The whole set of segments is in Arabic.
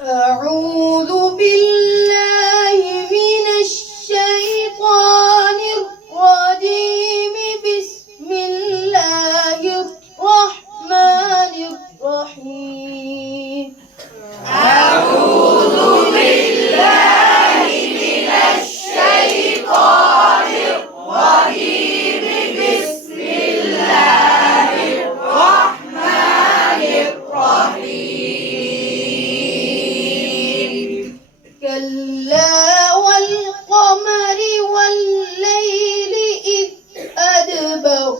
أعوذ بالله من الشيطان الرجيم. بسم الله الرحمن الرحيم. أعوذ بالله من الشيطان الرجيم. بسم الله الرحمن الرحيم. كلا والقمر والليل إذ أدبر.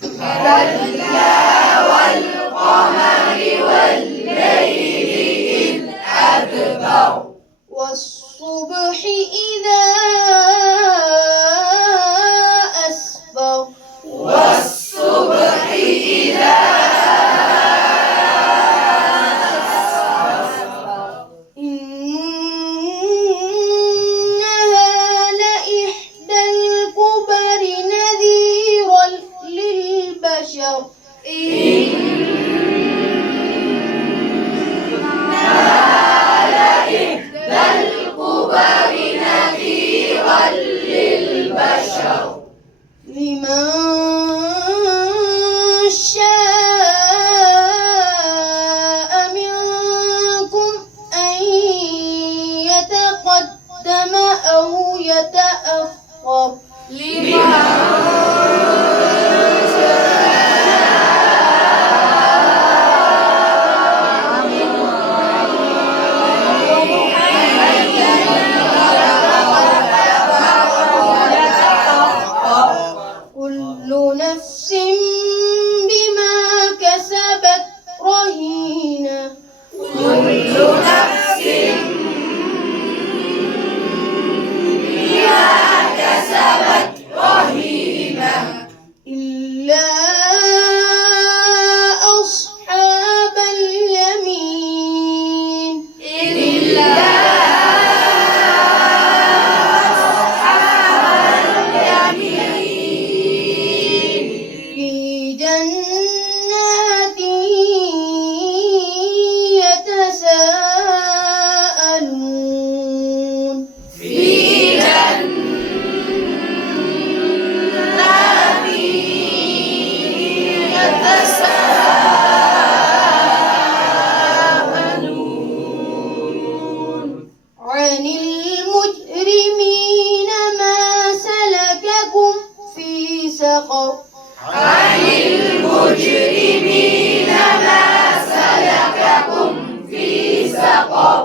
كلا والقمر والليل إذ أدبر. والصبح إذا أسفر. والصبح إذا إنها لإحدى الكبر نذيرا للبشر. لإحدى الكبر نذيرا للبشر. لمن شاء منكم أن يتقدم أو يتأخر. كل نفس بما كسبت رهينة. كل نفس بما كسبت رهينة. إلا أصحاب اليمين. إلا أصحاب اليمين. في جنات يتساءلون. في جنات يتساءلون. عن المجرمين ما سلككم في سقر. عن المجرمين ما سلككم في سقر.